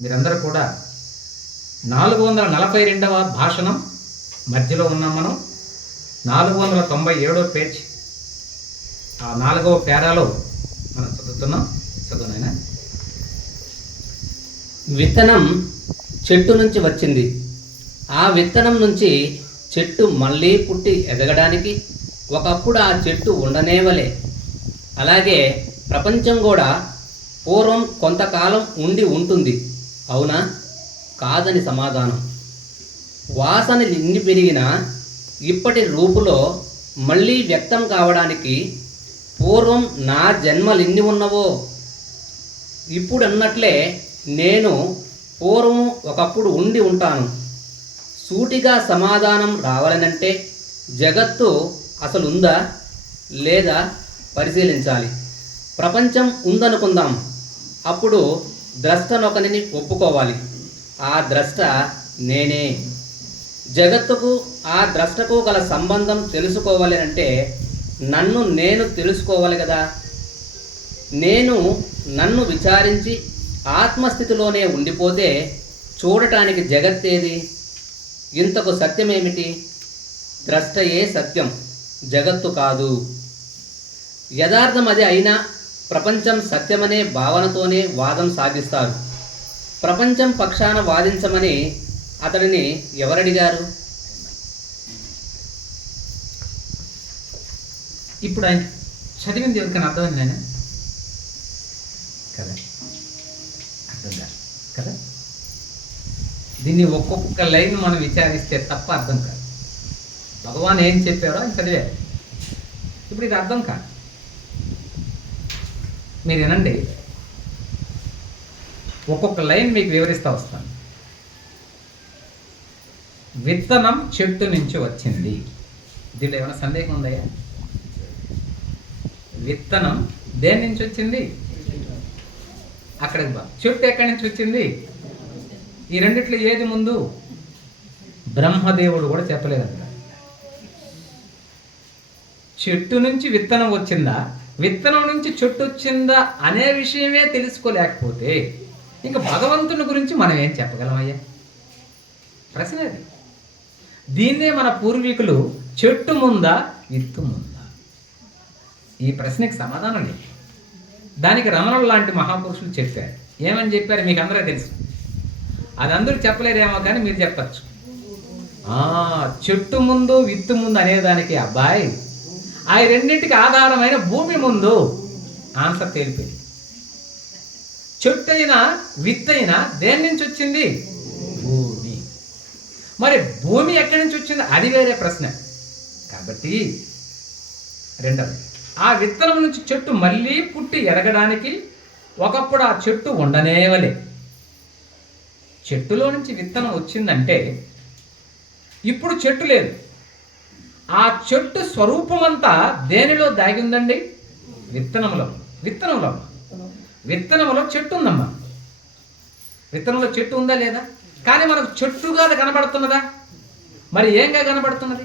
మీరందరూ కూడా నాలుగు వందల నలభై రెండవ భాషణం మధ్యలో ఉన్నాం మనం. నాలుగు వందల తొంభై ఏడో పేజ్ ఆ నాలుగవ పేరాలో మనం చదువుతున్నాం. చదువునైనా విత్తనం చెట్టు నుంచి వచ్చింది. ఆ విత్తనం నుంచి చెట్టు మళ్ళీ పుట్టి ఎదగడానికి ఒకప్పుడు ఆ చెట్టు ఉండనేవలే అలాగే ప్రపంచం కూడా పూర్వం కొంతకాలం ఉండి ఉంటుంది. అవునా? కాదని సమాధానం. వాసన నిండి పెరిగినా ఇప్పటి రూపులో మళ్ళీ వ్యక్తం కావడానికి పూర్వం నా జన్మలెన్ని ఉన్నవో? ఇప్పుడు అన్నట్లే నేను పూర్వం ఒకప్పుడు ఉండి ఉంటాను. సూటిగా సమాధానం రావాలనంటే జగత్తు అసలు ఉందా లేదా పరిశీలించాలి. ప్రపంచం ఉందనుకుందాం. అప్పుడు ద్రష్టనొకరిని ఒప్పుకోవాలి. ఆ ద్రష్ట నేనే. జగత్తుకు ఆ ద్రష్టకు గల సంబంధం తెలుసుకోవాలి అంటే నన్ను నేను తెలుసుకోవాలి కదా. నేను నన్ను విచారించి ఆత్మస్థితిలోనే ఉండిపోతే చూడటానికి జగత్తేది ఇంతకు సత్యమేమిటి? ద్రష్టయే సత్యం జగత్తు కాదు. యథార్థం అది అయినా ప్రపంచం సత్యమనే భావనతోనే వాదం సాగిస్తారు. ప్రపంచం పక్షాన వాదించమని అతడిని ఎవరడిగారు? ఇప్పుడు ఆయన చదివింది ఎవరికైనా అర్థమైంది నేను కదా? అర్థం కాదు కదా? దీన్ని ఒక్కొక్క లైన్ మనం విచారిస్తే తప్ప అర్థం కాదు. భగవాన్ ఏం చెప్పారో ఆయన చదివారు. ఇప్పుడు ఇది అర్థం కాదు. మీరు వినండి ఒక్కొక్క లైన్ మీకు వివరిస్తా వస్తాను. విత్తనం చెట్టు నుంచి వచ్చింది. దీంట్లో ఏమైనా సందేహం ఉందయ్యా? విత్తనం దేని నుంచి వచ్చింది? అక్కడికి బా. చెట్టు ఎక్కడి నుంచి వచ్చింది? ఈ రెండిట్లో ఏది ముందు? బ్రహ్మదేవుడు కూడా చెప్పలేదు అక్కడ. చెట్టు నుంచి విత్తనం వచ్చిందా? విత్తనం నుంచి చెట్టు వచ్చిందా అనే విషయమే తెలుసుకోలేకపోతే ఇంకా భగవంతుని గురించి మనం ఏం చెప్పగలమయ్యా? ప్రశ్న అది. దీన్నే మన పూర్వీకులు చెట్టు ముందా విత్తు ముందా? ఈ ప్రశ్నకి సమాధానం లేదు. దానికి రమణులు లాంటి మహాపురుషులు చెప్పారు. ఏమని చెప్పారు మీకు అందరూ తెలుసు. అది అందరూ చెప్పలేరేమో కానీ మీరు చెప్పచ్చు. చెట్టు ముందు విత్తు ముందు అనేదానికి అబ్బాయి ఆ రెండింటికి ఆధారమైన భూమి ముందు ఆన్సర్ తేలిపోయింది. చెట్టు విత్తైనా దేని నుంచి వచ్చింది? భూమి. మరి భూమి ఎక్కడి నుంచి వచ్చింది? అది వేరే ప్రశ్న. కాబట్టి రెండవది ఆ విత్తనం నుంచి చెట్టు మళ్ళీ పుట్టి ఎదగడానికి ఒకప్పుడు ఆ చెట్టు ఉండనేవలే చెట్టులో నుంచి విత్తనం వచ్చిందంటే ఇప్పుడు చెట్టు లేదు. ఆ చెట్టు స్వరూపమంతా దేనిలో దాగి ఉందండి విత్తనంలో విత్తనంలో విత్తనంలో చెట్టు ఉందమ్మా విత్తనంలో చెట్టు ఉందా లేదా? కానీ మనకు చెట్టుగా అది కనబడుతున్నదా? మరి ఏంగా కనబడుతున్నది?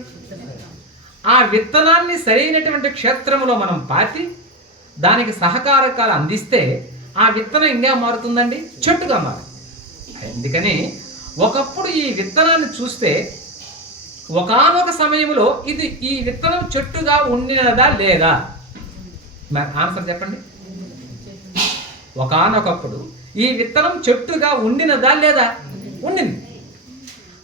ఆ విత్తనాన్ని సరైనటువంటి క్షేత్రంలో మనం పాతి దానికి సహకారకాలు అందిస్తే ఆ విత్తనం ఇంకా మారుతుందండి? చెట్టుగా మారు అందుకని ఒకప్పుడు ఈ విత్తనాన్ని చూస్తే ఒకానొక సమయంలో ఇది ఈ విత్తనం చెట్టుగా ఉండినదా లేదా? మరి ఆన్సర్ చెప్పండి. ఒకానొకప్పుడు ఈ విత్తనం చెట్టుగా ఉండినదా లేదా? ఉండింది.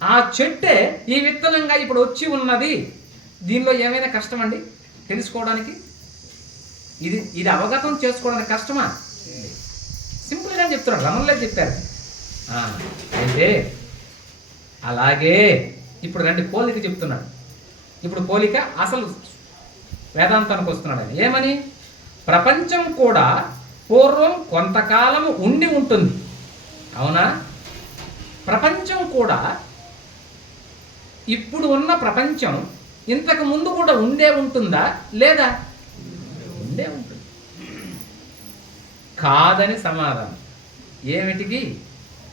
ఆ చెట్టే ఈ విత్తనంగా ఇప్పుడు వచ్చి ఉన్నది. దీనిలో ఏమైనా కష్టం అండి? తెలుసుకోవడానికి? ఇది ఇది అవగతం చేసుకోవడానికి కష్టమా? సింపుల్గా చెప్తున్నారు. రమణలే చెప్పారు. అయితే అలాగే ఇప్పుడు రండి పోలిక చెప్తున్నాడు. ఇప్పుడు పోలిక అసలు వేదాంతానికి వస్తున్నాడు ఆయన. ఏమని? ప్రపంచం కూడా పూర్వం కొంతకాలము ఉండి ఉంటుంది. అవునా? ప్రపంచం కూడా ఇప్పుడు ఉన్న ప్రపంచం ఇంతకు ముందు కూడా ఉండే ఉంటుందా? లేదా? ఉండే ఉంటుంది. కాదని సమాధానం. ఏమిటికి?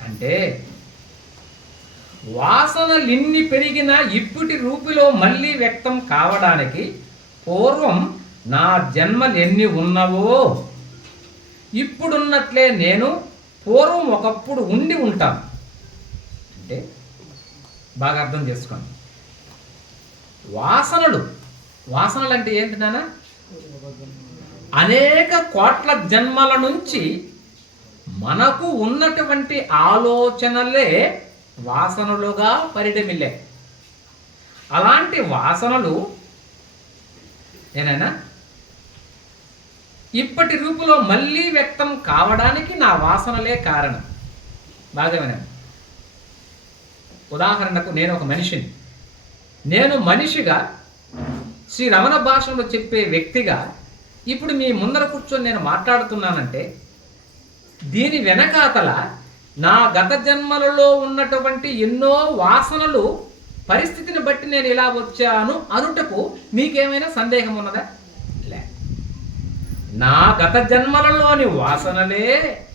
అంటే వాసనలిన్ని పెరిగిన ఇప్పటి రూపులో మళ్ళీ వ్యక్తం కావడానికి పూర్వం నా జన్మలు ఎన్ని ఉన్నవో ఇప్పుడున్నట్లే నేను పూర్వం ఒకప్పుడు ఉండి ఉంటాను అంటే బాగా అర్థం చేసుకోండి. వాసనలు వాసనలు అంటే ఏంటి నాన్న? అనేక కోట్ల జన్మల నుంచి మనకు ఉన్నటువంటి ఆలోచనలే వాసనలుగా పరిటమిల్లే అలాంటి వాసనలు ఏనైనా? ఇప్పటి రూపులో మళ్ళీ వ్యక్తం కావడానికి నా వాసనలే కారణం. బాగా వినండి ఉదాహరణకు నేను ఒక మనిషిని. నేను మనిషిగా శ్రీ రమణ భాషలో చెప్పే వ్యక్తిగా ఇప్పుడు మీ ముందర కూర్చొని నేను మాట్లాడుతున్నానంటే దీని వెనకాతల నా గత జన్మలలో ఉన్నటువంటి ఎన్నో వాసనలు పరిస్థితిని బట్టి నేను ఇలా వచ్చాను అనుటకు మీకేమైనా సందేహం ఉన్నదా? లే. నా గత జన్మలలోని వాసనలే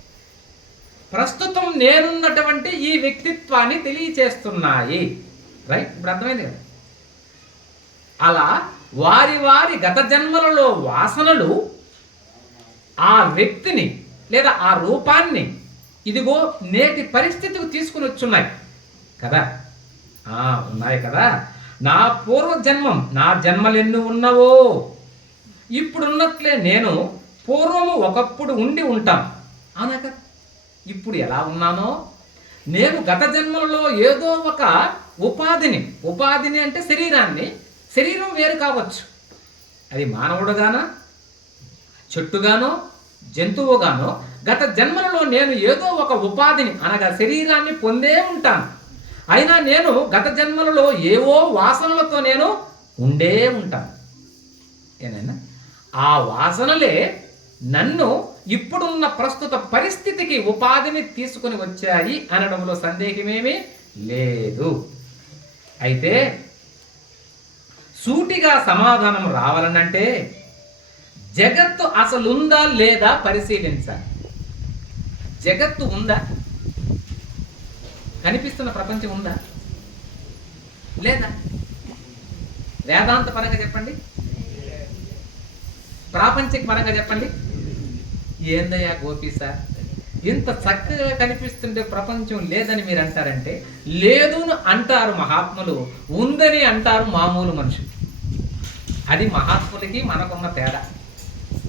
ప్రస్తుతం నేనున్నటువంటి ఈ వ్యక్తిత్వాన్ని తెలియచేస్తున్నాయి. రైట్ ఇప్పుడు అర్థమైంది కదా? అలా వారి వారి గత జన్మలలో వాసనలు ఆ వ్యక్తిని లేదా ఆ రూపాన్ని ఇదిగో నేటి పరిస్థితికి తీసుకుని వచ్చున్నాయి. కదా? ఉన్నాయి కదా? నా పూర్వ జన్మం నా జన్మలెన్ని ఉన్నవో? ఇప్పుడున్నట్లే నేను పూర్వము ఒకప్పుడు ఉండి ఉంటాను అవునా ఇప్పుడు ఎలా ఉన్నానో? నేను గత జన్మలలో ఏదో ఒక ఉపాధిని ఉపాధిని అంటే శరీరాన్ని శరీరం వేరు కావచ్చు. అది మానవుడుగానా చెట్టుగానో జంతువుగానో గత జన్మలలో నేను ఏదో ఒక ఉపాధిని అనగా శరీరాన్ని పొందే ఉంటాను. అయినా నేను గత జన్మలలో ఏవో వాసనలతో నేను ఉండే ఉంటాను. ఏనైనా ఆ వాసనలే నన్ను ఇప్పుడున్న ప్రస్తుత పరిస్థితికి ఉపాధిని తీసుకుని వచ్చాయి అనడంలో సందేహమేమీ లేదు. అయితే సూటిగా సమాధానం రావాలనంటే జగత్తు అసలుందా లేదా పరిశీలించాలి. జగత్తు ఉందా? కనిపిస్తున్న ప్రపంచం ఉందా? లేదా? వేదాంత పరంగా చెప్పండి. ప్రాపంచిక పరంగా చెప్పండి. ఏందయ్యా గోపీస ఇంత చక్కగా కనిపిస్తుంటే ప్రపంచం లేదని మీరు అంటారంటే లేదును అంటారు మహాత్ములు ఉందని అంటారు మామూలు మనుషులు. అది మహాత్ములకి మనకున్న తేడా.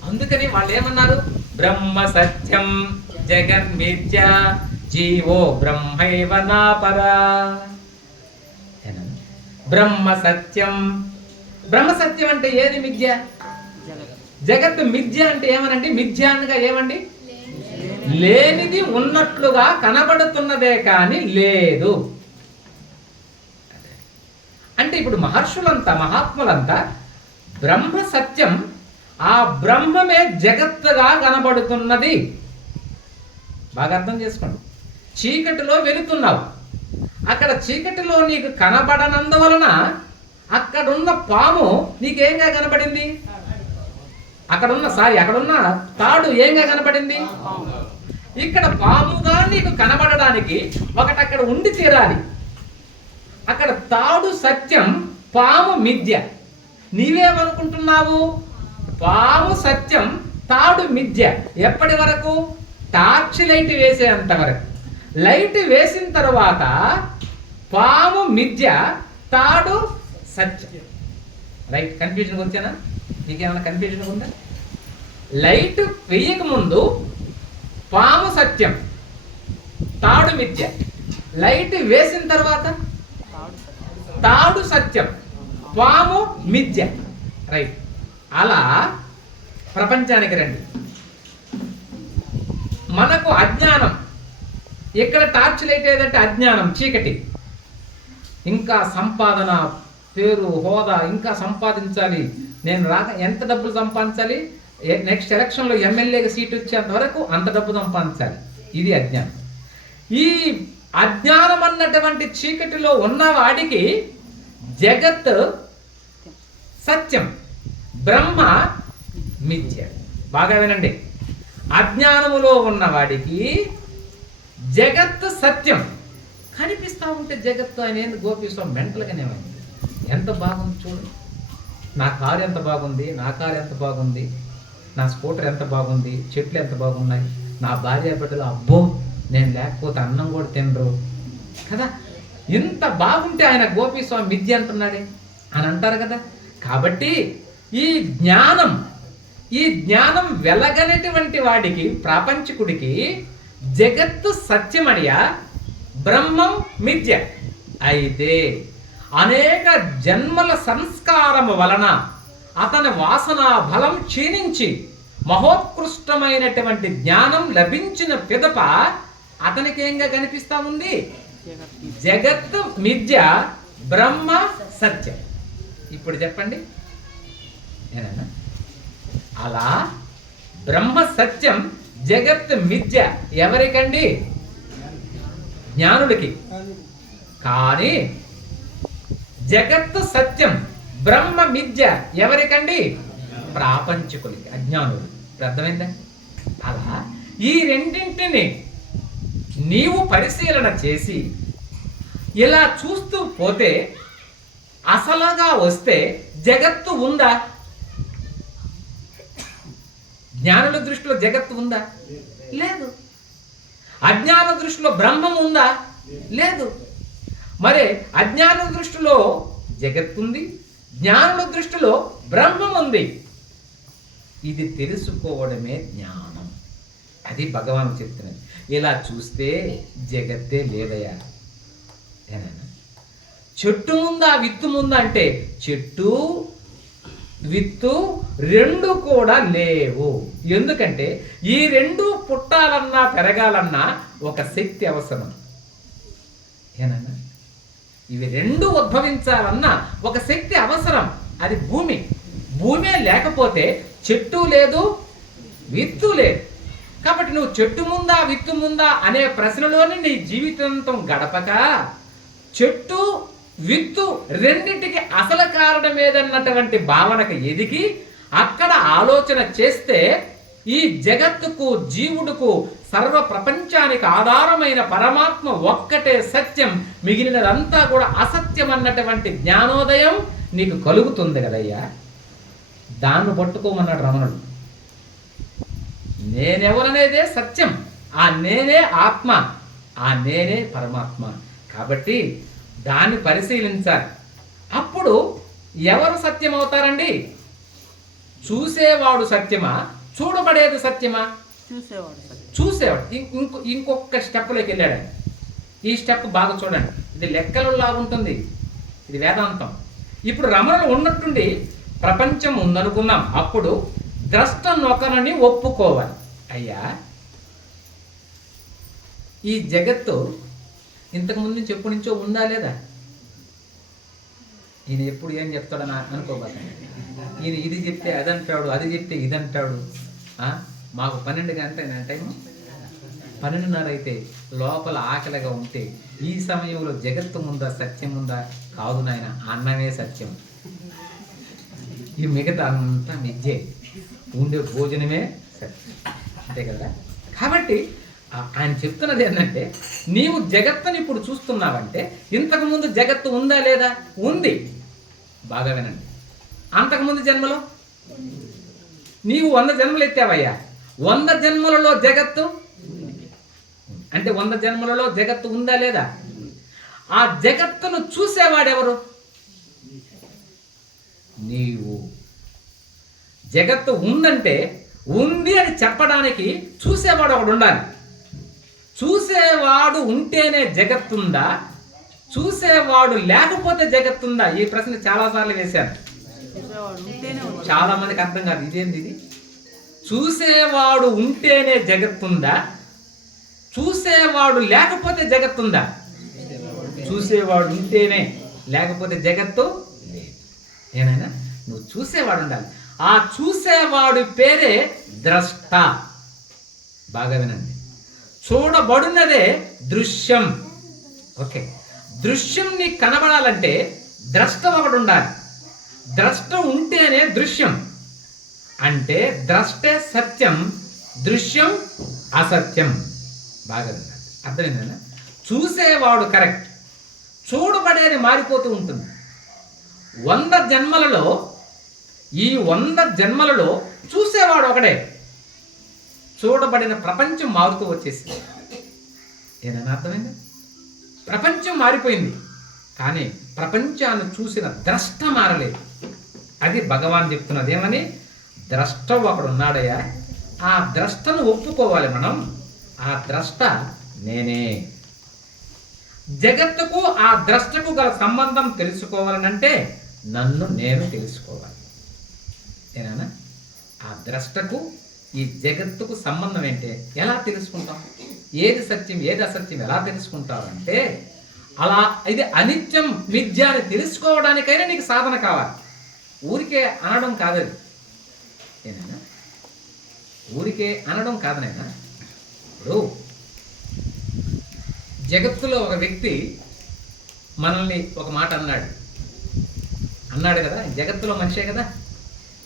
అందుకని వాళ్ళు ఏమన్నారు బ్రహ్మ సత్యం. జగన్మిథ్య జీవో బ్రహ్మైవ నాపరా బ్రహ్మ సత్యం బ్రహ్మ సత్యం అంటే ఏది మిథ్య? జగత్తు మిథ్య అంటే ఏమనండి? మిథ్య అనగా ఏమండి? లేనిది ఉన్నట్లుగా కనబడుతున్నదే కానీ లేదు. అంటే ఇప్పుడు మహర్షులంతా మహాత్ములంతా బ్రహ్మ సత్యం ఆ బ్రహ్మమే జగత్తుగా కనబడుతున్నది. బాగా అర్థం చేసుకోండి. చీకటిలో వెళుతున్నావు అక్కడ చీకటిలో నీకు కనబడనందువలన అక్కడున్న పాము నీకేంగా కనబడింది? అక్కడున్న సారీ అక్కడున్న తాడు ఏంగా కనబడింది? ఇక్కడ పాముగా నీకు కనబడడానికి ఒకటి అక్కడ ఉండి తీరాలి. అక్కడ తాడు సత్యం పాము మిథ్య. నీవేమనుకుంటున్నావు? పాము సత్యం తాడు మిథ్య. ఎప్పటి వరకు? టార్చ్ లైట్ వేసేంత వరకు. లైట్ వేసిన తర్వాత పాము మిథ్య తాడు సత్యం. రైట్ కన్ఫ్యూజన్ వచ్చానా? నీకేమైనా కన్ఫ్యూజన్ ఉందా? లైట్ వేయకముందు పాము సత్యం తాడు మిథ్య. లైట్ వేసిన తర్వాత? తాడు సత్యం పాము మిథ్య. రైట్ అలా ప్రపంచానికి రండి. మనకు అజ్ఞానం. ఇక్కడ టార్చ్ లైట్ ఏదంటే అజ్ఞానం చీకటి. ఇంకా సంపాదన పేరు హోదా ఇంకా సంపాదించాలి. నేను రాక ఎంత డబ్బులు సంపాదించాలి? నెక్స్ట్ ఎలక్షన్లో ఎమ్మెల్యేగా సీట్ వచ్చేంత వరకు అంత డబ్బు సంపాదించాలి. ఇది అజ్ఞానం. ఈ అజ్ఞానం అన్నటువంటి చీకటిలో ఉన్నవాడికి జగత్ సత్యం బ్రహ్మ మిథ్య. బాగా వినండి. అజ్ఞానములో ఉన్నవాడికి జగత్ సత్యం. కనిపిస్తా ఉంటే జగత్తు అనేది గోపీస్వామి మెంటల్గానే ఉంది. ఎంత బాగుంది చూడు. నా కారు ఎంత బాగుంది? నా కారు ఎంత బాగుంది? నా స్కూటర్ ఎంత బాగుంది? చెట్లు ఎంత బాగున్నాయి? నా భార్య బిడ్డలు అబ్బో నేను లేకపోతే అన్నం కూడా తినరు. కదా? ఇంత బాగుంటే ఆయన గోపీస్వామి విద్య అంటున్నాడే అని అంటారు కదా? కాబట్టి ఈ జ్ఞానం ఈ జ్ఞానం వెలగనటువంటి వాడికి ప్రాపంచికుడికి జగత్తు సత్యమడియా బ్రహ్మం మిథ్య. అయితే అనేక జన్మల సంస్కారము వలన అతని వాసనా బలం క్షీణించి మహోత్కృష్టమైనటువంటి జ్ఞానం లభించిన పిదప అతనికి ఏంగా కనిపిస్తా ఉంది? జగత్తు మిథ్య బ్రహ్మ సత్యం. ఇప్పుడు చెప్పండి. ఏనన్నా అలా బ్రహ్మ సత్యం జగత్ మిథ్య ఎవరికండి? జ్ఞానుడికి కానీ జగత్తు సత్యం బ్రహ్మ మిథ్య ఎవరికండి? ప్రాపంచికులకి అజ్ఞానుడు అర్థమైందా? అలా ఈ రెండింటిని నీవు పరిశీలన చేసి ఇలా చూస్తూ పోతే అసలుగా వస్తే జగత్తు ఉందా? జ్ఞానుల దృష్టిలో జగత్తు ఉందా? లేదు. అజ్ఞాన దృష్టిలో బ్రహ్మం ఉందా? లేదు. మరి అజ్ఞాన దృష్టిలో జగత్తుంది జ్ఞానుల దృష్టిలో బ్రహ్మం ఉంది. ఇది తెలుసుకోవడమే జ్ఞానం. అది భగవాన్ చెప్తున్నది. ఇలా చూస్తే జగత్తే లేదయా? చెట్టు ముందా విత్తు ముందా అంటే చెట్టు విత్తు రెండు కూడా లేవు. ఎందుకంటే ఈ రెండు పుట్టాలన్నా పెరగాలన్నా ఒక శక్తి అవసరం. ఏనన్నా? ఇవి రెండు ఉద్భవించాలన్నా ఒక శక్తి అవసరం. అది భూమి. భూమే లేకపోతే చెట్టు లేదు విత్తు లేదు. కాబట్టి నువ్వు చెట్టు ముందా విత్తు ముందా అనే ప్రశ్నలోని నీ జీవితాంతం గడపక. చెట్టు విత్తు రెండింటికి అసలు కారణం ఏదన్నటువంటి భావనకు ఎదిగి అక్కడ ఆలోచన చేస్తే ఈ జగత్తుకు జీవుడుకు సర్వ ప్రపంచానికి ఆధారమైన పరమాత్మ ఒక్కటే సత్యం. మిగిలినదంతా కూడా అసత్యం అన్నటువంటి జ్ఞానోదయం నీకు కలుగుతుంది కదయ్యా. దాన్ని పట్టుకోమన్నాడు రమణుడు. నేనెవరనేదే సత్యం. ఆ నేనే ఆత్మ. ఆ నేనే పరమాత్మ. కాబట్టి దాన్ని పరిశీలించాలి. అప్పుడు ఎవరు సత్యం అవుతారండి చూసేవాడు సత్యమా? చూడబడేది సత్యమా? చూసేవాడు చూసేవాడు. ఇంకో ఇంకొక స్టెప్లోకి వెళ్ళాడు. ఈ స్టెప్ బాగా చూడండి. ఇది లెక్కలు లాగుంటుంది ఇది వేదాంతం. ఇప్పుడు రమణులు ఉన్నట్టుండి ప్రపంచం ఉందనుకున్నాం అప్పుడు ద్రష్ట నొకనని ఒప్పుకోవాలి. అయ్యా ఈ జగత్తు ఇంతకు ముందు నుంచి ఎప్పటి నుంచో ఉందా లేదా? ఈయన ఎప్పుడు ఏం చెప్తాడని అనుకోబోతా ఈయన ఇది చెప్తే అది అంటాడు అది చెప్తే ఇది అంటాడు మాకు పన్నెండు గంటల టైము? పన్నెండున్నర అయితే లోపల ఆకలిగా ఉంటే ఈ సమయంలో జగత్తు ఉందా సత్యం ఉందా కాదు నాయన అన్నమే సత్యం. ఈ మిగతా అంతా మిథ్యే ఉండే భోజనమే సత్యం. అంతే కదా? కాబట్టి ఆయన చెప్తున్నది ఏంటంటే నీవు జగత్తుని ఇప్పుడు చూస్తున్నావంటే ఇంతకు ముందు జగత్తు ఉందా లేదా? ఉంది. బాగా వినండి. అంతకుముందు జన్మలో? నీవు వంద జన్మలు ఎత్తావయ్యా. వంద జన్మలలో జగత్తు అంటే వంద జన్మలలో జగత్తు ఉందా లేదా? ఆ జగత్తును చూసేవాడెవరు? నీవు. జగత్తు ఉందంటే ఉంది అని చెప్పడానికి చూసేవాడు ఒకడు ఉండాలి. చూసేవాడు ఉంటేనే జగత్తుందా? చూసేవాడు లేకపోతే జగత్తుందా? ఈ ప్రశ్న చాలాసార్లు వేశాను. చూసేవాడు ఉంటేనే చాలా మందికి అర్థం కాదు. ఇదేంది ఇది? చూసేవాడు ఉంటేనే జగత్తుందా? చూసేవాడు లేకపోతే జగత్తుందా? చూసేవాడు ఉంటేనే. లేకపోతే జగత్తు లేదు. ఏనాయనా నువ్వు చూసేవాడు ఉండాలి. ఆ చూసేవాడు పేరే ద్రష్ట. బాగా వినండి. చూడబడున్నదే దృశ్యం. ఓకే. దృశ్యం నీకు కనబడాలంటే ద్రష్ట ఒకడు ఉండాలి. ద్రష్ట ఉంటేనే దృశ్యం. అంటే ద్రష్టే సత్యం దృశ్యం అసత్యం. బాగా వినాలి చూసేవాడు కరెక్ట్. చూడబడేది మారిపోతూ ఉంటుంది. వంద జన్మలలో ఈ వంద జన్మలలో చూసేవాడు ఒకడే. చూడబడిన ప్రపంచం మారుతూ వచ్చేసింది. ఏదైనా అర్థమైంది? ప్రపంచం మారిపోయింది. కానీ ప్రపంచాన్ని చూసిన ద్రష్ట మారలేదు. అది భగవాన్ చెప్తున్నది ఏమని? ద్రష్ట ఒకడు ఉన్నాడయ్యా ఆ ద్రష్టను ఒప్పుకోవాలి మనం. ఆ ద్రష్ట నేనే. జగత్తుకు ఆ ద్రష్టకు గల సంబంధం తెలుసుకోవాలనంటే నన్ను నేను తెలుసుకోవాలి. ఏనా ఆ ద్రష్టకు ఈ జగత్తుకు సంబంధం ఏంటి? ఎలా తెలుసుకుంటాం? ఏది సత్యం ఏది అసత్యం ఎలా తెలుసుకుంటావంటే అలా ఇది అనిత్యం మిథ్య అని తెలుసుకోవడానికైనా నీకు సాధన కావాలి. ఊరికే అనడం కాదది. ఏనైనా ఊరికే అనడం కాదనైనా? ఇప్పుడు జగత్తులో ఒక వ్యక్తి మనల్ని ఒక మాట అన్నాడు. అన్నాడు కదా? జగత్తులో మనిషే కదా?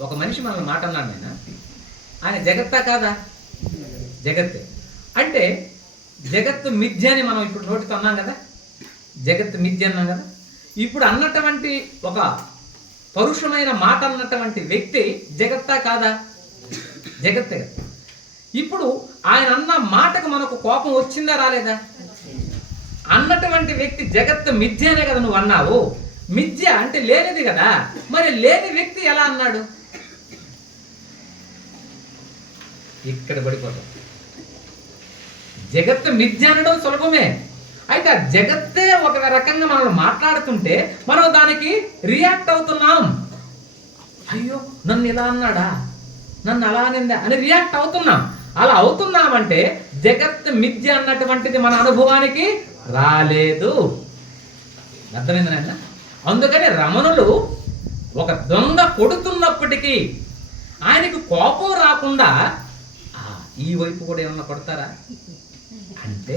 ఒక మనిషి మనల్ని మాట అన్నాడు నేను? ఆయన జగత్తా కాదా? జగత్తే. అంటే జగత్తు మిథ్య అని మనం ఇప్పుడు నోటితో అన్నాం కదా? జగత్తు మిథ్య అన్నాం కదా? ఇప్పుడు అన్నటువంటి ఒక పరుషమైన మాట అన్నటువంటి వ్యక్తి జగత్తా కాదా? జగత్తే కదా. ఇప్పుడు ఆయన అన్న మాటకు మనకు కోపం వచ్చిందా రాలేదా? అన్నటువంటి వ్యక్తి జగత్తు మిథ్య అనే కదా నువ్వు అన్నావు. మిథ్య అంటే లేనిది కదా. మరి లేని వ్యక్తి ఎలా అన్నాడు? ఇక్కడ పడిపోతాం. జగత్తు మిథ్య అనడం సులభమే. అయితే ఆ జగత్తే ఒక రకంగా మనం మాట్లాడుతుంటే మనం దానికి రియాక్ట్ అవుతున్నాం. అయ్యో నన్ను ఇలా అన్నాడా? నన్ను అలా అనిందా? అని రియాక్ట్ అవుతున్నాం. అలా అవుతున్నామంటే జగత్ మిథ్య అన్నటువంటిది మన అనుభవానికి రాలేదు. అర్థమైంది నాయన? అందుకని రమణులు ఒక దొంగ కొడుతున్నప్పటికీ ఆయనకు కోపం రాకుండా ఈ వైపు కూడా ఏమన్నా కొడతారా? అంటే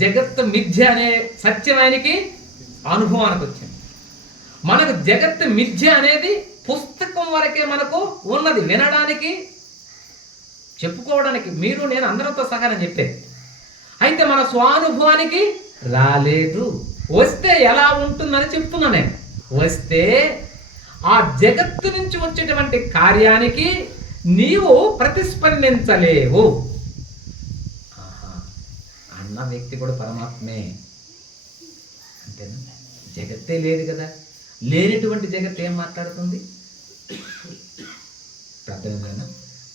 జగత్తు మిథ్య అనే సత్యం ఆయనకి అనుభవానికి వచ్చింది. మనకు జగత్తు మిథ్య అనేది పుస్తకం వరకే మనకు ఉన్నది వినడానికి చెప్పుకోవడానికి. మీరు నేను అందరితో సహా నేను చెప్పేది అయితే మన స్వానుభవానికి రాలేదు. వస్తే ఎలా ఉంటుందని చెప్తున్నా నేను. వస్తే ఆ జగత్తు నుంచి వచ్చేటువంటి కార్యానికి నీవు ప్రతిస్పందించలేవు. వ్యక్తి కూడా పరమాత్మే. అంతేనా? జగత్తే లేదు కదా. లేనటువంటి జగత్ ఏం మాట్లాడుతుంది? అర్థమైందా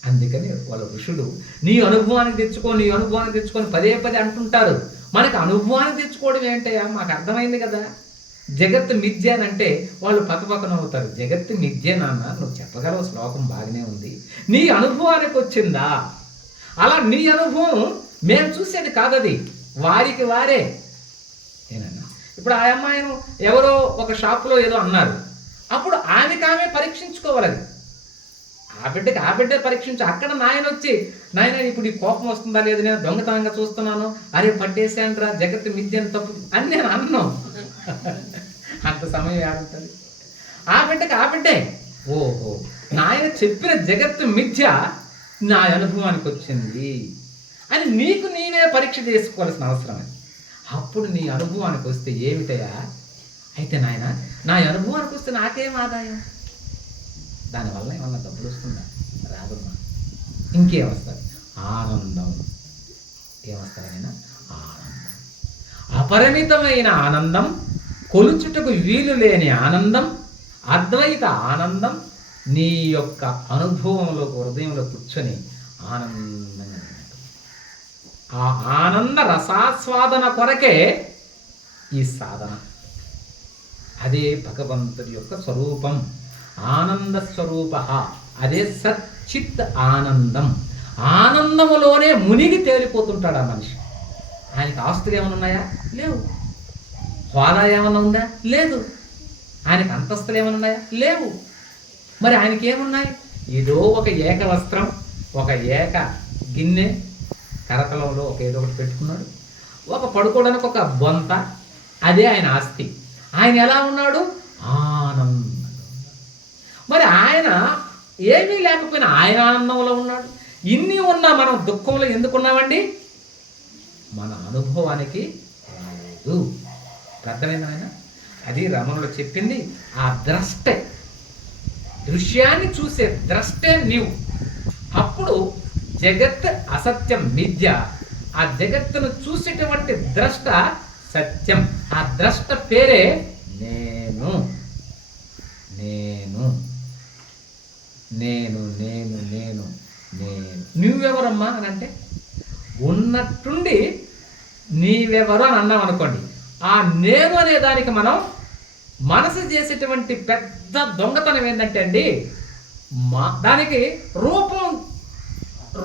అందుకని వాళ్ళ ఋషులు నీ అనుభవానికి తెచ్చుకో నీ అనుభవానికి తెచ్చుకొని పదే పదే అంటుంటారు. మనకు అనుభవానికి తెచ్చుకోవడం ఏంటయ్యా మాకు అర్థమైంది కదా. జగత్తు మిథ్య అని అంటే వాళ్ళు పక్కపక్కన అవుతారు. జగత్తు మిథ్య నాన్న నువ్వు చెప్పగలవు శ్లోకం బాగానే ఉంది. నీ అనుభవానికి వచ్చిందా? అలా నీ అనుభవం మేము చూసేది కాదది. వారికి వారే. ఇప్పుడు ఆ అమ్మాయిను ఎవరో ఒక షాపులో ఏదో అన్నారు. అప్పుడు ఆమెకి ఆమె పరీక్షించుకోవాలి ఆ బిడ్డకి ఆ బిడ్డ పరీక్షించు. అక్కడ నాయన వచ్చి నాయన ఇప్పుడు ఈ కోపం వస్తుందా లేదు? నేను దొంగతనంగా చూస్తున్నాను. అరే పట్టేసానురా జగత్ మిథ్యను తప్పు అని నేను అన్నాను. అంత సమయం ఏడుంటుంది ఆ బిడ్డకి ఆ బిడ్డే ఓహో నాయన చెప్పిన జగత్తు మిథ్య నా అనుభవానికి వచ్చింది. అని నీకు నీవే పరీక్ష చేసుకోవాల్సిన అవసరం అప్పుడు నీ అనుభవానికి వస్తే ఏమిటయా అయితే నాయన నా అనుభవానికి వస్తే నాకేం ఆదాయం? దానివల్ల ఏమన్నా డబ్బులు వస్తుందా? రాదమ్మా. ఇంకేం వస్తుంది ఆనందం. ఆయన ఆనందం. అపరిమితమైన ఆనందం కొలుచుటకు వీలు లేని ఆనందం అద్వైత ఆనందం నీ యొక్క అనుభవంలో హృదయంలో కూర్చొని ఆనందం ఆ ఆనంద రసాస్వాదన కొరకే ఈ సాధన. అదే భగవంతుడి యొక్క స్వరూపం. ఆనంద స్వరూప. అదే సచ్చిత్ ఆనందం. ఆనందములోనే మునిగి తేలిపోతుంటాడు ఆ మనిషి. ఆయనకి ఆస్తులు ఏమైనా ఉన్నాయా? లేవు. హోదా ఏమైనా ఉందా? లేదు. ఆయనకి అంతస్తులు ఏమైనా ఉన్నాయా? లేవు. మరి ఆయనకి ఏమున్నాయి? ఏదో ఒక ఏక వస్త్రం ఒక ఏక గిన్నె కరకలంలో ఒక ఏదో ఒకటి పెట్టుకున్నాడు. ఒక పడుకోవడానికి ఒక బొంత అదే ఆయన ఆస్తి. ఆయన ఎలా ఉన్నాడు? ఆనందంగా మరి ఆయన ఏమీ లేకపోయినా ఆయన ఆనందంలో ఉన్నాడు. ఇన్ని ఉన్నా మనం దుఃఖంలో ఎందుకున్నామండి మన అనుభవానికి రాలేదు అర్థమైంది ఆయన అది రమణుడు చెప్పింది. ఆ ద్రష్టే. దృశ్యాన్ని చూసే ద్రష్టే నీవు. అప్పుడు జగత్ అసత్యం మిథ్య. ఆ జగత్తును చూసేటువంటి ద్రష్ట సత్యం. ఆ ద్రష్ట పేరే నేను. నేను. నేను నేను నేను నేను. నువ్వెవరమ్మా అని అంటే ఉన్నట్టుండి నీవెవరు అని అన్నాం అనుకోండి. ఆ నేను అనే దానికి మనం మనసు చేసేటువంటి పెద్ద దొంగతనం ఏంటంటే అండి మా దానికి రూపం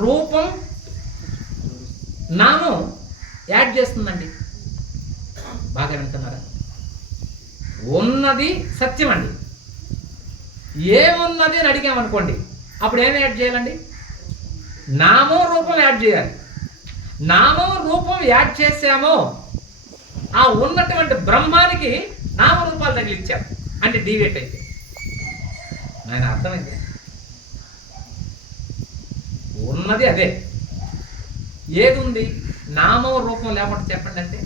రూపం నామం యాడ్ చేస్తుందండి. బాగా వింటున్నారా? ఉన్నది సత్యం అండి. ఏమున్నది అని అడిగామనుకోండి అప్పుడు ఏం యాడ్ చేయాలండి? నామం రూపం యాడ్ చేయాలి. నామం రూపం యాడ్ చేసామో ఆ ఉన్నటువంటి బ్రహ్మానికి నామరూపాలు తగిలిచ్చారు అంటే డీవేట్ అయితే. ఆయన అర్థమైంది? ఉన్నది అదే. ఏది ఉంది నామం రూపం లేకుండా చెప్పండి అంటే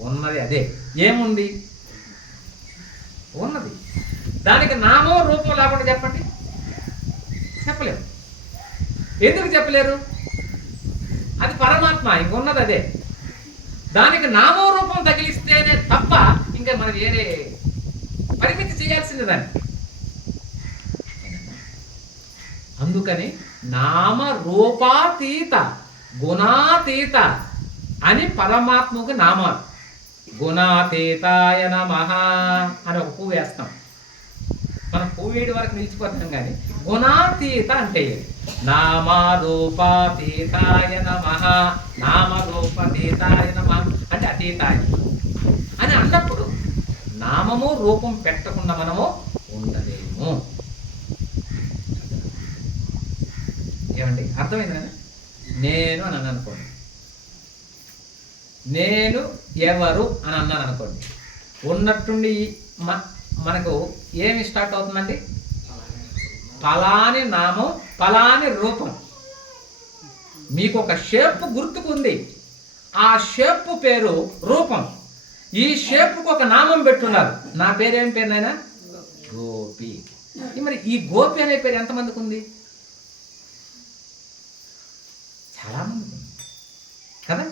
ఉన్నది అదే. ఏముంది? ఉన్నది. దానికి నామం రూపం లేకుండా చెప్పండి? చెప్పలేము. ఎందుకు చెప్పలేరు? అది పరమాత్మ ఇంకున్నది అదే. దానికి నామో రూపం తగిలిస్తేనే తప్ప ఇంకా మనం వేరే పరిమితి చేయాల్సింది దాన్ని. అందుకని నామ రూపాతీత గుణాతీత అని పరమాత్మకు నామాలు. గుణాతీతాయ నమ అని ఒక పువ్వు వేస్తాం. మనం పువ్వు వరకు నిలిచిపోతున్నాం కానీ గుణాతీత అంటే ఏది? నామరూపాతీతాయ నమ నామరూపతీతాయ నమ అంటే అతీతాయ. అని అన్నప్పుడు నామము రూపం పెట్టకుండా మనము ఉండలేము. ఏమండి? అర్థమైందా? నేను అని అన్నాను అనుకోండి. నేను ఎవరు అని అన్నాను అనుకోండి. ఉన్నట్టుండి మనకు ఏమి స్టార్ట్ అవుతుందండి? ఫలాని నామం ఫలాని రూపం. మీకు ఒక షేప్ గుర్తుకుంది. ఆ షేప్ పేరు రూపం. ఈ షేప్కు ఒక నామం పెట్టున్నారు. నా పేరు ఏం పేరు నాయన? గోపి. మరి ఈ గోపి అనే పేరు ఎంతమందికి ఉంది? చాలామంది కదా?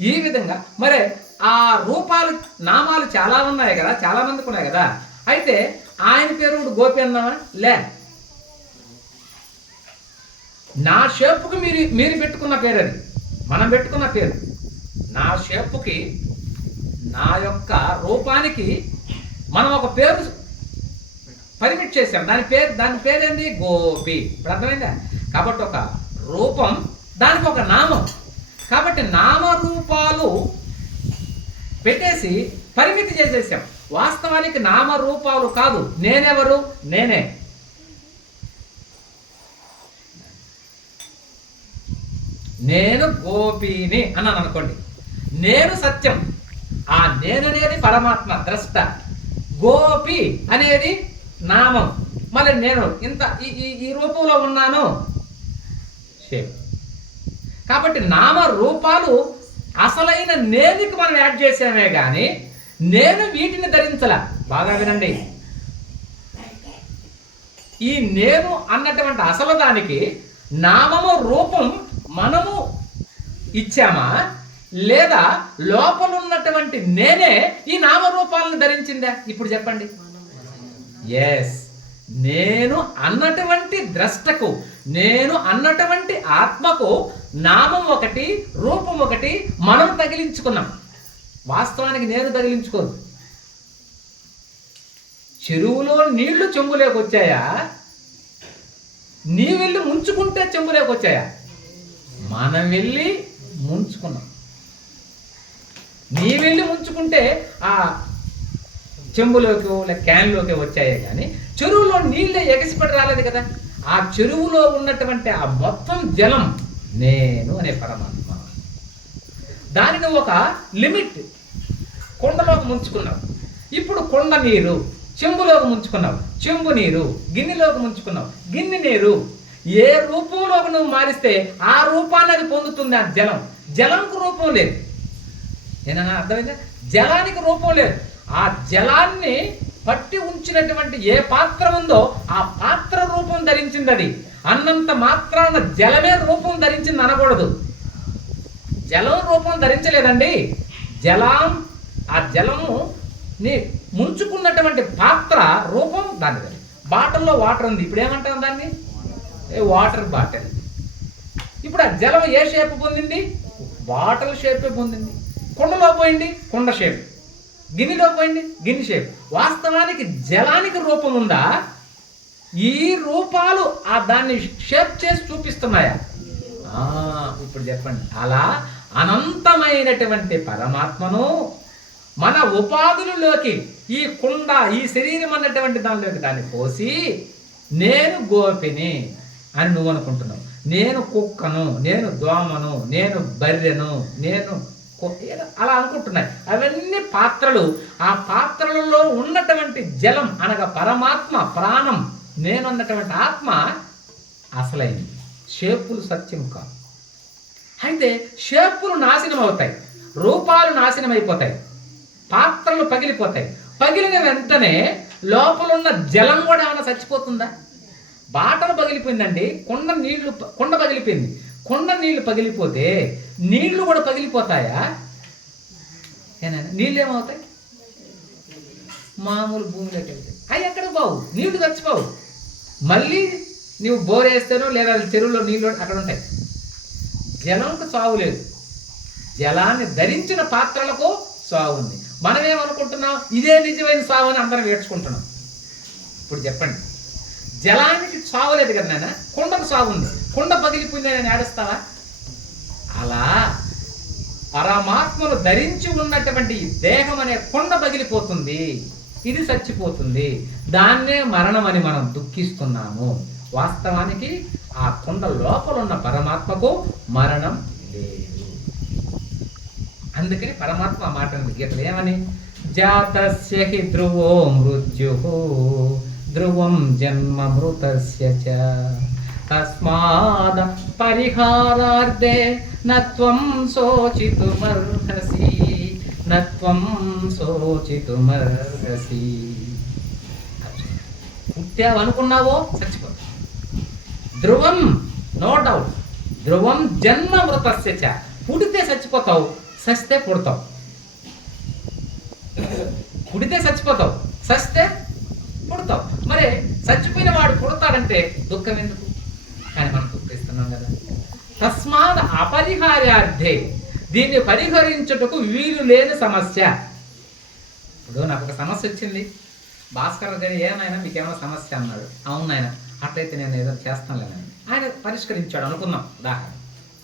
ఈ విధంగా మరి ఆ రూపాలు నామాలు చాలా ఉన్నాయి కదా చాలా మందికి ఉన్నాయి కదా? అయితే ఆయన పేరు గోపి అందామా లే. నా షేపుకి మీరు మీరు పెట్టుకున్న పేరు అది. మనం పెట్టుకున్న పేరు. నా షేపుకి నా యొక్క రూపానికి మనం ఒక పేరు పరిమిట్ చేశాం. దాని పేరు దాని పేరేంది? గోపి. ఇప్పుడు అర్థమైందా? కాబట్టి ఒక రూపం దానికి ఒక నామం. కాబట్టి నామరూపాలు పెట్టేసి పరిమితి చేసేసాం. వాస్తవానికి నామరూపాలు కాదు. నేనెవరు? నేనే. నేను గోపిని అన్నాను అనుకోండి. నేను సత్యం. ఆ నేననేది పరమాత్మ ద్రష్ట. గోపి అనేది నామం. మళ్ళీ నేను ఇంత ఈ ఈ- రూపంలో ఉన్నాను. షేప్. కాబట్టి నామ రూపాలు అసలైన నేనుకి మనం యాడ్ చేసామే కానీ నేను వీటిని ధరించల. బాగా వినండి. ఈ నేను అన్నటువంటి అసలు దానికి నామము రూపం మనము ఇచ్చామా? లేదా లోపల ఉన్నటువంటి నేనే ఈ నామరూపాలను ధరించిందా? ఇప్పుడు చెప్పండి. ఎస్ నేను అన్నటువంటి ద్రష్టకు నేను అన్నటువంటి ఆత్మకు నామం ఒకటి రూపం ఒకటి మనం తగిలించుకున్నాం. వాస్తవానికి నేను తగిలించుకోదు చెరువులో నీళ్ళు చెంబులేకొచ్చాయా? నీ వెళ్ళి ముంచుకుంటే చెంబులేకొచ్చాయా? మనం వెళ్ళి ముంచుకున్నాం. నీ వెళ్ళి ముంచుకుంటే ఆ చెంబులోకి లేక క్యాన్లోకి వచ్చాయే కానీ చెరువులో నీళ్ళే ఎగసిపడి రాలేదు కదా. ఆ చెరువులో ఉన్నటువంటి ఆ మొత్తం జలం నేను అనే పరమాత్మ. దానిని ఒక లిమిట్ కొండలోకి ముంచుకున్నావు. ఇప్పుడు కొండ నీరు చెంబులోకి ముంచుకున్నావు. చెంబు నీరు గిన్నెలోకి ముంచుకున్నావు. గిన్నె నీరు ఏ రూపంలోకి నువ్వు మారిస్తే ఆ రూపాన్ని అది పొందుతుంది ఆ జలం. జలంకు రూపం లేదు. ఏనన్నా అర్థమైందా? జలానికి రూపం లేదు. ఆ జలాన్ని పట్టి ఉంచినటువంటి ఏ పాత్ర ఉందో ఆ పాత్ర రూపం ధరించింది అది. అన్నంత మాత్రాన జలమే రూపం ధరించింది అనకూడదు. జలం రూపం ధరించలేదండి. జలం ఆ జలము నీ ముంచుకున్నటువంటి పాత్ర రూపం దాని బాటిల్లో వాటర్ ఉంది. ఇప్పుడు ఏమంటాం దాన్ని? A water bottle. ఇప్పుడు ఆ జలం ఏ షేప్ పొందింది? బాటిల్ షేపే పొందింది. కుండలో పోయింది కుండ షేప్. గిన్నెలో పోయింది గిన్నె షేప్. వాస్తవానికి జలానికి రూపం ఉందా? ఈ రూపాలు ఆ దాన్ని షేప్ చేసి చూపిస్తున్నాయా? ఇప్పుడు చెప్పండి. అలా అనంతమైనటువంటి పరమాత్మను మన ఉపాధులలోకి ఈ కుండ ఈ శరీరం అన్నటువంటి దానిలోకి దాన్ని పోసి నేను గోపిని అని నువ్వు అనుకుంటున్నావు. నేను కుక్కను నేను దోమను నేను బర్రెను నేను అలా అనుకుంటున్నాయి. అవన్నీ పాత్రలు ఆ పాత్రలలో ఉన్నటువంటి జలం అనగా పరమాత్మ ప్రాణం. నేను అన్నటువంటి ఆత్మ అసలైంది. షేపులు సత్యం కాదు. అయితే షేపులు నాశనం అవుతాయి రూపాలు నాశనం అయిపోతాయి పాత్రలు పగిలిపోతాయి. పగిలిన వెంటనే లోపల ఉన్న జలం కూడా ఏమైనా చచ్చిపోతుందా? బాటలు పగిలిపోయిందండి కొండ నీళ్ళు కొండ పగిలిపోయింది. కొండ నీళ్ళు పగిలిపోతే నీళ్ళు కూడా పగిలిపోతాయా? ఏనా? నీళ్ళు ఏమవుతాయి? మామూలు భూమిలోకి వెళ్తాయి. అవి ఎక్కడ బావు నీళ్ళు చచ్చిపోవు. మళ్ళీ నువ్వు బోర్ వేస్తేనో లేదా చెరువులో నీళ్ళు అక్కడ ఉంటాయి. జలంకు సావు లేదు. జలాన్ని ధరించిన పాత్రలకు సావు ఉంది. మనం ఏమనుకుంటున్నాం? ఇదే నిజమైన సావు అని అందరం ఏడ్చుకుంటున్నాం. ఇప్పుడు చెప్పండి. జలానికి సావు లేదు కదా నాన్న? కుండకు సావు ఉంది. కుండ పగిలిపోయింది నేను ఏడుస్తావా? అలా పరమాత్మను ధరించి ఉన్నటువంటి దేహం అనే కొండ పగిలిపోతుంది. ఇది చచ్చిపోతుంది. దాన్నే మరణం అని మనం దుఃఖిస్తున్నాము. వాస్తవానికి ఆ కొండ లోపల ఉన్న పరమాత్మకు మరణం లేదు. అందుకని పరమాత్మ మాట గీతలు ఏమని? జాతస్య హి ధ్రువో మృత్యు ధ్రువం జన్మ మృతస్య చ. తస్మాద పరిహారార్థే నత్వం శోచితుమర్హసి. నత్వం శోచితుమర్హసి. పుట్టావు అనుకున్నావో చచ్చిపో ధ్రువం నో డౌట్ ధ్రువం జన్మ మృతస్య చ. పుడితే చచ్చిపోతావు సస్తే పుడతావు. పుడితే చచ్చిపోతావు సస్తే పుడతావు. మరి చచ్చిపోయిన వాడు పుడతాడంటే దుఃఖం ఎందుకు? కానీ మనం దుఃఖిస్తున్నాం కదా. తస్మాత్ అపరిహార్యార్థే దీన్ని పరిహరించుటకు వీలు లేని సమస్య. ఇప్పుడు నాకు ఒక సమస్య వచ్చింది. భాస్కర్ గారు ఏమైనా మీకు ఏమైనా సమస్య? అన్నాడు. అవును అట్లయితే నేను ఏదో చేస్తాను ఆయన పరిష్కరించాడు అనుకుందాం. ఉదాహరణ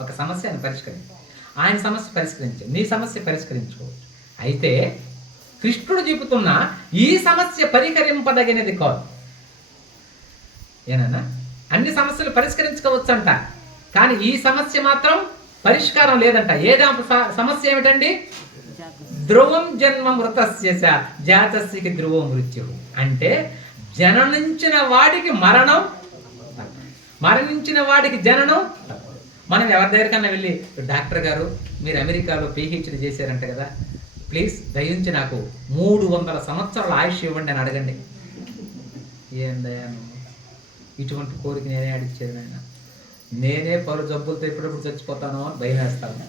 ఒక సమస్య ఆయన పరిష్కరించాడు ఆయన సమస్య పరిష్కరించాడు నీ సమస్య పరిష్కరించుకోవచ్చు. అయితే కృష్ణుడు చెబుతున్న ఈ సమస్య పరిహరింపదగినది కాదు. ఏనన్నా అన్ని సమస్యలు పరిష్కరించుకోవచ్చంట. కానీ ఈ సమస్య మాత్రం పరిష్కారం లేదంట. ఏదా స- సమస్య ఏమిటండి? ధ్రువం జన్మ మృతస్యస జాతస్యకి ధ్రువం మృత్యు అంటే జననించిన వాడికి మరణం మరణించిన వాడికి జననం మనం ఎవరి దగ్గరికన్నా వెళ్ళి డాక్టర్ గారు మీరు అమెరికాలో పిహెచ్డి చేశారంట కదా ప్లీజ్ దయించి నాకు మూడు వందల సంవత్సరాల ఆయుష్ ఇవ్వండి అని అడగండి. ఏందయ్యా ఇటువంటి కోరిక నేనే అడిచాను నాయన. నేనే పలు జబ్బులతో ఎప్పుడెప్పుడు చచ్చిపోతానో అని భయం వేస్తాను.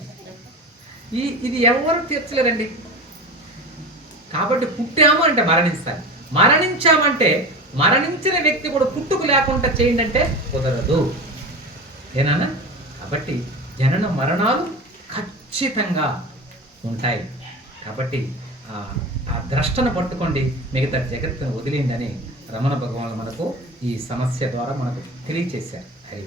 ఈ ఇది ఎవరు తీర్చలేరండి కాబట్టి పుట్టాము అంటే మరణిస్తాను మరణించామంటే మరణించిన వ్యక్తి కూడా పుట్టుకు లేకుండా చేయండి అంటే కుదరదు. ఏనా కాబట్టి జనన మరణాలు ఖచ్చితంగా ఉంటాయి. కాబట్టి ఆ ద్రష్టను పట్టుకోండి. మిగతా జగత్తును వదిలిందని రమణ భగవాన్ మనకు ఈ సమస్య ద్వారా మనకు తెలియచేశారు. హరి